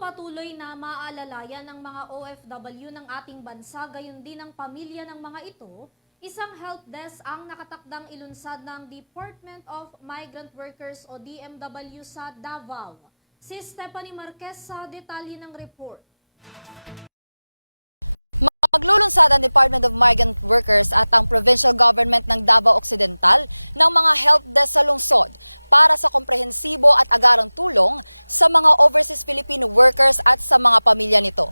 patuloy na maalalayan ng mga OFW ng ating bansa, gayon din ang pamilya ng mga ito, isang help desk ang nakatakdang ilunsad ng Department of Migrant Workers o DMW sa Davao. Si Stephanie Marquez sa detalye ng report. Maglulunsad ang Department of Migrant Workers at ang Provincial Government ng Davao Occidental ng mga help desk sa lungsod para sa komprehensibo at agarang tulong sa mga overseas Filipino workers at sa mga pamilya nito.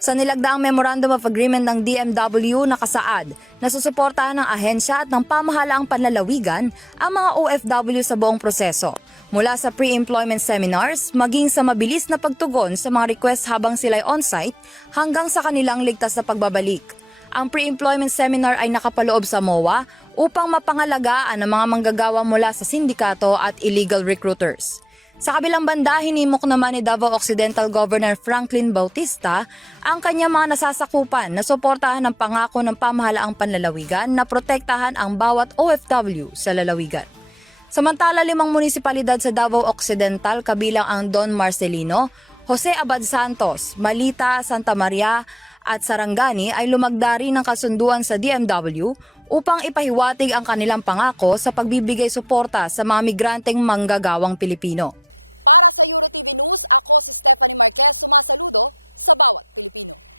Sa nilagdaang Memorandum of Agreement ng DMW nakasaad na susuportahan ng ahensya at ng pamahalaang panlalawigan ang mga OFW sa buong proseso, mula sa pre-employment seminars maging sa mabilis na pagtugon sa mga request habang sila'y on-site hanggang sa kanilang ligtas na pagbabalik. Ang pre-employment seminar ay nakapaloob sa MOA upang mapangalagaan ang mga manggagawa mula sa sindikato at illegal recruiters. Sa kabilang banda, hinimok naman ni Davao Occidental Governor Franklin Bautista ang kanyang mga nasasakupan na suportahan ng pangako ng pamahalaang panlalawigan na protektahan ang bawat OFW sa lalawigan. Samantala, 5 munisipalidad sa Davao Occidental kabilang ang Don Marcelino, Jose Abad Santos, Malita, Santa Maria at Sarangani ay lumagda rin ng kasunduan sa DMW upang ipahiwatig ang kanilang pangako sa pagbibigay suporta sa mga migranteng manggagawang Pilipino. Para sa EuroTV News, ako si Stephanie Marquez, sumasaludo sa bawat Pilipino.